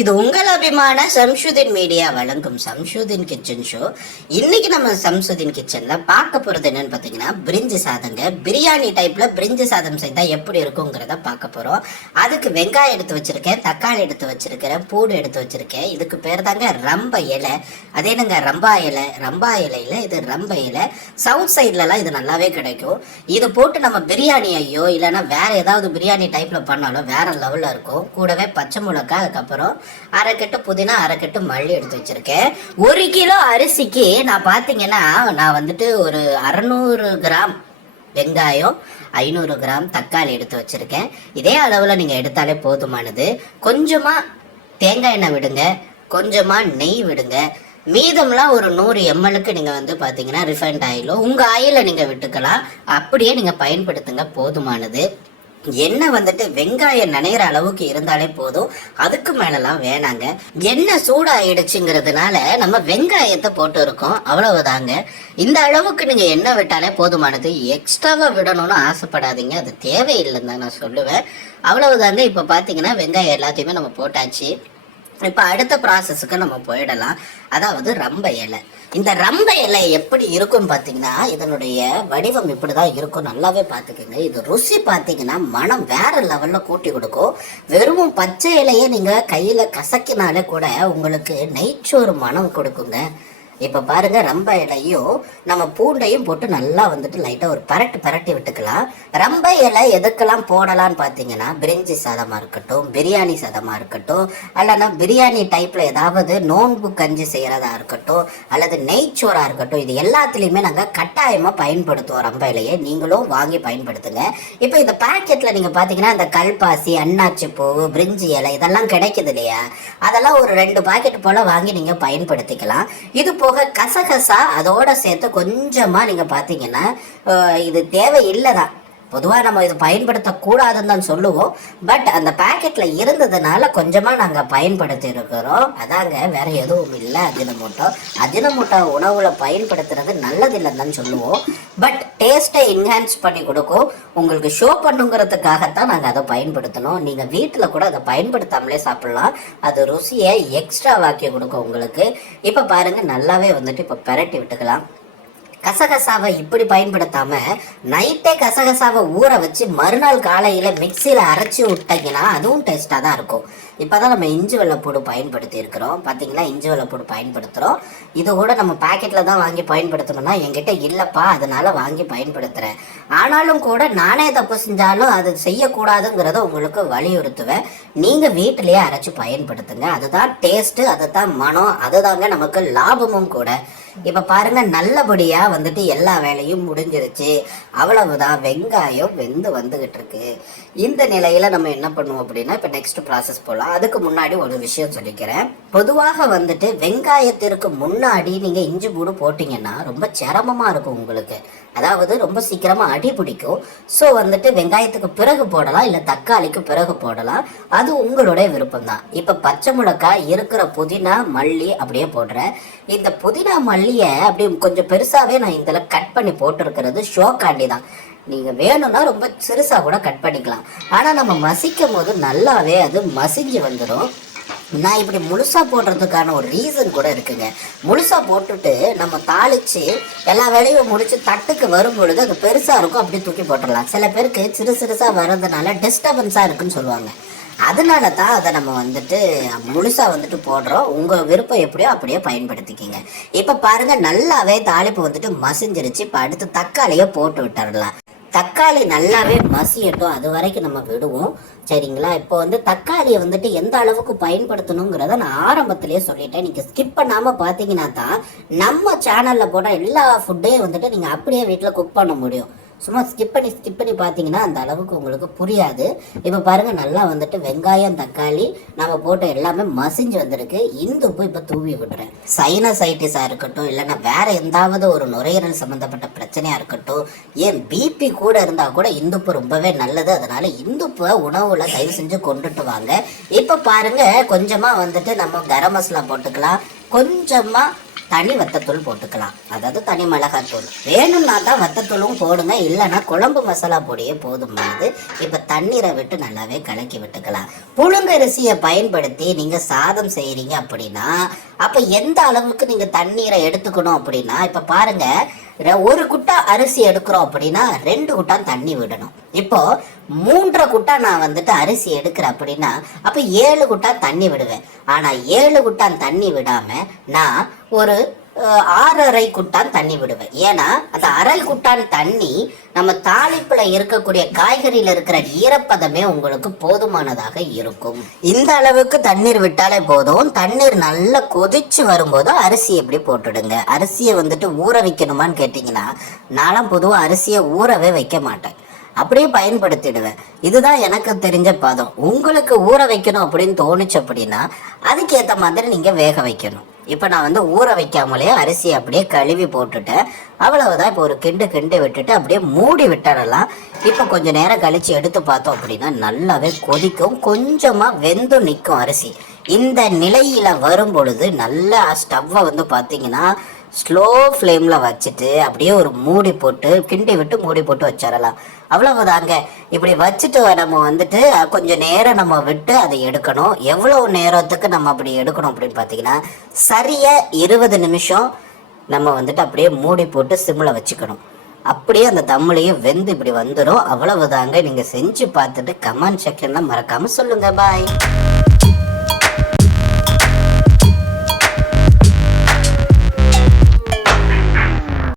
இது உங்கள் அபிமான சம்ஷுதீன் மீடியா வழங்கும் சம்ஷுதீன் கிச்சன் ஷோ. இன்னைக்கு நம்ம சம்ஷுதீன் கிச்சன்ல பார்க்க போறது என்னன்னு பாத்தீங்கன்னா பிரிஞ்சி சாதங்க. பிரியாணி டைப்ல பிரிஞ்சி சாதம் செய்தா எப்படி இருக்குங்கிறத பார்க்க போறோம். அதுக்கு வெங்காயம் எடுத்து வச்சிருக்கேன், தக்காளி எடுத்து வச்சிருக்கேன், பூடு எடுத்து வச்சிருக்கேன். இதுக்கு பேர் தாங்க ரம்ப இலை. அதே என்னங்க ரம்பா இலை. ரம்பா இலையில இது ரம்ப இலை. சவுத் சைட்ல எல்லாம் இது நல்லாவே கிடைக்கும். இது போட்டு நம்ம பிரியாணி ஐயோ இல்லைன்னா வேற ஏதாவது பிரியாணி டைப்ல பண்ணாலும் வேற லெவல்ல இருக்கும். கூடவே பச்சை மிளகாய், அதுக்கப்புறம் அரை கட்டு புதினா, அரை கட்டு மல்லி எடுத்து வச்சிருக்கேன். 1 கிலோ அரிசிக்கு நான் பாத்தீங்கன்னா நான் வந்துட்டு ஒரு 600 கிராம் வெங்காயம், 500 கிராம் தக்காளி எடுத்து வச்சிருக்கேன். இதே அளவுல நீங்க எடுத்தாலே போதுமானது. கொஞ்சமா தேங்காய் எண்ணெய் விடுங்க, கொஞ்சமா நெய் விடுங்க. மீதம்லாம் ஒரு 100 ml நீங்க வந்து பாத்தீங்கன்னா ரிஃபைண்ட் ஆயிலோ உங்க ஆயில நீங்க விட்டுக்கலாம். அப்படியே நீங்க பயன்படுத்துங்க, போதுமானது. எண்ணெய் வந்துட்டு வெங்காயம் நனைகிற அளவுக்கு இருந்தாலே போதும், அதுக்கு மேலலாம் வேணாங்க. எண்ணெய் சூடாயிடுச்சுங்கிறதுனால நம்ம வெங்காயத்தை போட்டு இருக்கோம், அவ்வளவுதாங்க. இந்த அளவுக்கு நீங்க எண்ணெய் விட்டாலே போதுமானது. எக்ஸ்ட்ராவா விடணும்னு ஆசைப்படாதீங்க, அது தேவையில்லைன்னு தான் நான் சொல்லுவேன். அவ்வளவுதாங்க. இப்ப பாத்தீங்கன்னா வெங்காயம் எல்லாத்தையுமே நம்ம போட்டாச்சு. இப்ப அடுத்த ப்ராசஸுக்கு நம்ம போயிடலாம். அதாவது ரம்ப இலை. இந்த ரம்ப இலை எப்படி இருக்கும் பாத்தீங்கன்னா இதனுடைய வடிவம் இப்படிதான் இருக்கும். நல்லாவே பாத்துக்கோங்க. இது ருசி பாத்தீங்கன்னா மனம் வேற லெவல்ல கூட்டி கொடுக்கும். வெறும் பச்சை இலையே நீங்க கையில கசக்கினாலே கூட உங்களுக்கு நெய்ச்சோறு மனம் கொடுக்குங்க. இப்ப பாருங்க, ரம்ப இலையும் நம்ம பூண்டையும் போட்டு நல்லா வந்துட்டு லைட்டா ஒரு பரட்டி விட்டுக்கலாம். ரம்ப இலை எதுக்கெல்லாம் போடலான்னு பாத்தீங்கன்னா பிரிஞ்சி சாதமா இருக்கட்டும், பிரியாணி சாதமா இருக்கட்டும், அல்லனா பிரியாணி டைப்ல ஏதாவது நோன்பு கஞ்சி செய்யறதா இருக்கட்டும், அல்லது நெய்ச்சோறா இருக்கட்டும், இது எல்லாத்துலயுமே நாங்க கட்டாயமா பயன்படுத்துவோம் ரம்ப இலையை. நீங்களும் வாங்கி பயன்படுத்துங்க. இப்ப இந்த பாக்கெட்ல நீங்க பாத்தீங்கன்னா இந்த கல்பாசி, அன்னாச்சி பூ, பிரிஞ்சி இலை இதெல்லாம் கிடைக்குது இல்லையா, அதெல்லாம் ஒரு 2 பாக்கெட் போல வாங்கி நீங்க பயன்படுத்திக்கலாம். இது கசகசா அதோட சேர்த்து கொஞ்சமா நீங்க பாத்தீங்கன்னா இது தேவையில்லைதான். பொதுவாக நம்ம இது பயன்படுத்தக்கூடாதுன்னு தான் சொல்லுவோம். பட் அந்த பேக்கெட்ல இருந்ததுனால கொஞ்சமா நாங்க பயன்படுத்தி இருக்கிறோம். அதாங்க, வேற எதுவும் இல்லை. அஜினமோட்டோ உணவுல பயன்படுத்துறது நல்லதில்லைன்னு தான் சொல்லுவோம். பட் டேஸ்ட்டை என்ஹான்ஸ் பண்ணி கொடுக்கும். உங்களுக்கு ஷோ பண்ணுங்கிறதுக்காகத்தான் நாங்கள் அதை பயன்படுத்தணும். நீங்க வீட்டுல கூட அதை பயன்படுத்தாமலே சாப்பிடலாம். அது ருசியை எக்ஸ்ட்ரா வாக்கி கொடுக்கும் உங்களுக்கு. இப்ப பாருங்க, நல்லாவே வந்துட்டு இப்ப பெரட்டி விட்டுக்கலாம். கசகசாவை இப்படி பயன்படுத்தாம நைட்டே கசகசாவை ஊற வச்சு மறுநாள் காலையில மிக்சியில அரைச்சி விட்டீங்கன்னா அதுவும் டேஸ்டா தான் இருக்கும். இப்பதான் நம்ம இஞ்சி வெள்ளைப்பூடு பயன்படுத்தி இருக்கிறோம். பாத்தீங்களா, இஞ்சி வெள்ளைப்பூடு பயன்படுத்துறோம். இது கூட நம்ம பாக்கெட்ல தான் வாங்கி பயன்படுத்தணும்னா என்கிட்ட இல்லப்பா, அதனால வாங்கி பயன்படுத்துறேன். ஆனாலும் கூட நானே தப்பு செஞ்சாலும் அது செய்யக்கூடாதுங்கிறத உங்களுக்கு வலியுறுத்துவேன். நீங்க வீட்டிலேயே அரைச்சு பயன்படுத்துங்க. அதுதான் டேஸ்ட், அதுதான் மனம், அதுதாங்க நமக்கு லாபமும் கூட. இப்ப பாருங்க, நல்லபடியா வந்துட்டு எல்லா வேலையும் முடிஞ்சிருச்சு. அவ்வளவுதான். வெங்காயம் வெந்து வந்துகிட்டு இருக்கு. இந்த நிலையில நம்ம என்ன பண்ணுவோம் அப்படின்னா இப்ப நெக்ஸ்ட் ப்ராசஸ் போலாம். அதுக்கு முன்னாடி ஒரு விஷயம் சொல்லிக்கிறேன். பொதுவாக வந்துட்டு வெங்காயத்திற்கு முன்னாடி நீங்க இஞ்சி பூடு போட்டீங்கன்னா ரொம்ப சிரமமா இருக்கும் உங்களுக்கு. அதாவது ரொம்ப சீக்கிரமா அடி பிடிக்கும். ஸோ வந்துட்டு வெங்காயத்துக்கு பிறகு போடலாம், இல்லை தக்காளிக்கு பிறகு போடலாம். அது உங்களுடைய விருப்பம் தான். இப்போ பச்சை மிளகாய் இருக்கிற புதினா மல்லி அப்படியே போடுறேன். இந்த புதினா மல்லியை அப்படி கொஞ்சம் பெருசாவே நான் இதில் கட் பண்ணி போட்டிருக்கிறது ஷோக்காண்டி தான். நீங்க வேணும்னா ரொம்ப சிறுசா கூட கட் பண்ணிக்கலாம். ஆனா நம்ம மசிக்கும் போது நல்லாவே அது மசிஞ்சு வந்துடும். நான் இப்படி முழுசா போடுறதுக்கான ஒரு ரீசன் கூட இருக்குங்க. முழுசா போட்டுட்டு நம்ம தாளிச்சு எல்லா வேலையும் முடிச்சு தட்டுக்கு வரும் பொழுது அது பெருசா இருக்கும், அப்படி தூக்கி போட்டுடலாம். சில பேருக்கு சிறுசா வர்றதுனால டிஸ்டர்பன்ஸா இருக்குன்னு சொல்லுவாங்க. அதனால தான் அதை நம்ம வந்துட்டு முழுசா வந்துட்டு போடுறோம். உங்க விருப்பம் எப்படியோ அப்படியே பயன்படுத்திக்கிங்க. இப்ப பாருங்க, நல்லாவே தாளிப்பு வந்துட்டு மசிஞ்சிருச்சு. இப்ப அடுத்து தக்காளியை போட்டு விட்டுறலாம். தக்காளி நல்லாவே மசியட்டும், அது வரைக்கும் நம்ம விடுவோம். சரிங்களா? இப்போ வந்து தக்காளியை வந்துட்டு எந்த அளவுக்கு பயன்படுத்தணுங்கிறத நான் ஆரம்பத்திலேயே சொல்லிட்டேன். நீங்க ஸ்கிப் பண்ணாம பாத்தீங்கன்னா தான் நம்ம சேனல்ல போட எல்லா ஃபுட்டையும் வந்துட்டு நீங்க அப்படியே வீட்டுல குக் பண்ண முடியும். சும்மா ஸ்கிப் பண்ணி பார்த்தீங்கன்னா அந்த அளவுக்கு உங்களுக்கு புரியாது. இப்போ பாருங்க, நல்லா வந்துட்டு வெங்காயம் தக்காளி நம்ம போட்ட எல்லாமே மசிஞ்சு வந்திருக்கு. இந்த உப்பு இப்போ தூவி விடுறேன். சைனசைட்டிஸா இருக்கட்டும், இல்லைன்னா வேற எந்தாவது ஒரு நுரையீரல் சம்பந்தப்பட்ட பிரச்சனையா இருக்கட்டும், ஏன் பிபி கூட இருந்தா கூட இந்துப்பு ரொம்பவே நல்லது. அதனால இந்துப்பை உணவுல தயவு செஞ்சு கொண்டுட்டு வாங்க. இப்போ பாருங்க, கொஞ்சமா வந்துட்டு நம்ம கரம் மசாலா போட்டுக்கலாம், கொஞ்சமா தனி வத்தத்தூள் போட்டுக்கலாம், அதாவது தனி மிளகாத்தூள். வேணும்னா தான் வத்தத்தூளும் போடுங்க, இல்லைன்னா குழம்பு மசாலா பொடியே போதுமானது. இப்போ தண்ணீரை விட்டு நல்லாவே கலக்கி விட்டுக்கலாம். புழுங்கரிசியை பயன்படுத்தி நீங்கள் சாதம் செய்கிறீங்க அப்படின்னா அப்போ எந்த அளவுக்கு நீங்கள் தண்ணீரை எடுத்துக்கணும் அப்படின்னா, இப்போ பாருங்க, 1 குட்டா அரிசி எடுக்கிறோம் அப்படின்னா 2 குட்டா தண்ணி விடணும். இப்போ 3 குட்டா நான் வந்துட்டு அரிசி எடுக்கிறேன் அப்படின்னா அப்ப 7 குட்டா தண்ணி விடுவேன். ஆனா 7 குட்டா தண்ணி விடாம நான் ஒரு 6.5 குட்டான் தண்ணி விடுவேன். ஏன்னா அந்த 1/2 குட்டான் தண்ணி நம்ம தாளிப்புல இருக்கக்கூடிய காய்கறியில இருக்கிற ஈரப்பதமே உங்களுக்கு போதுமானதாக இருக்கும். இந்த அளவுக்கு தண்ணீர் விட்டாலே போதும். தண்ணீர் நல்லா கொதிச்சு வரும்போது அரிசி எப்படி போட்டுடுங்க. அரிசியை வந்துட்டு ஊற வைக்கணுமான்னு கேட்டீங்கன்னா நானும் பொதுவாக அரிசியை ஊறவே வைக்க மாட்டேன், அப்படியே பயன்படுத்திடுவேன். இதுதான் எனக்கு தெரிஞ்ச பதம். உங்களுக்கு ஊற வைக்கணும் அப்படின்னு தோணுச்சு அப்படின்னா அதுக்கேற்ற மாதிரி நீங்க வேக வைக்கணும். இப்போ நான் வந்து ஊற வைக்காமலே அரிசியை அப்படியே கழுவி போட்டுட்டேன், அவ்வளவுதான். இப்போ ஒரு கிண்டு விட்டுட்டு அப்படியே மூடி விட்டுடலாம். இப்போ கொஞ்சம் நேரம் கழிச்சு எடுத்து பார்த்தோம் அப்படின்னா நல்லாவே கொதிக்கும், கொஞ்சமா வெந்து நிற்கும் அரிசி. இந்த நிலையில வரும் பொழுது நல்லா ஸ்டவ்வை வந்து பார்த்தீங்கன்னா ஸ்லோ ஃப்ளேமில் வச்சுட்டு அப்படியே ஒரு மூடி போட்டு கிண்டி விட்டு மூடி போட்டு வச்சிடலாம். அவ்வளவுதாங்க. இப்படி வச்சுட்டு நம்ம வந்துட்டு கொஞ்சம் நேரம் நம்ம விட்டு அதை எடுக்கணும். எவ்வளவு நேரத்துக்கு நம்ம அப்படி எடுக்கணும் அப்படின்னு பார்த்தீங்கன்னா சரியா 20 நிமிஷம் நம்ம வந்துட்டு அப்படியே மூடி போட்டு சிம்மில் வச்சுக்கணும். அப்படியே அந்த தம்முலையும் வெந்து இப்படி வந்துடும். அவ்வளவுதாங்க. நீங்கள் செஞ்சு பார்த்துட்டு கமெண்ட் செக்ஷன்ல மறக்காமல் சொல்லுங்கள். பாய்.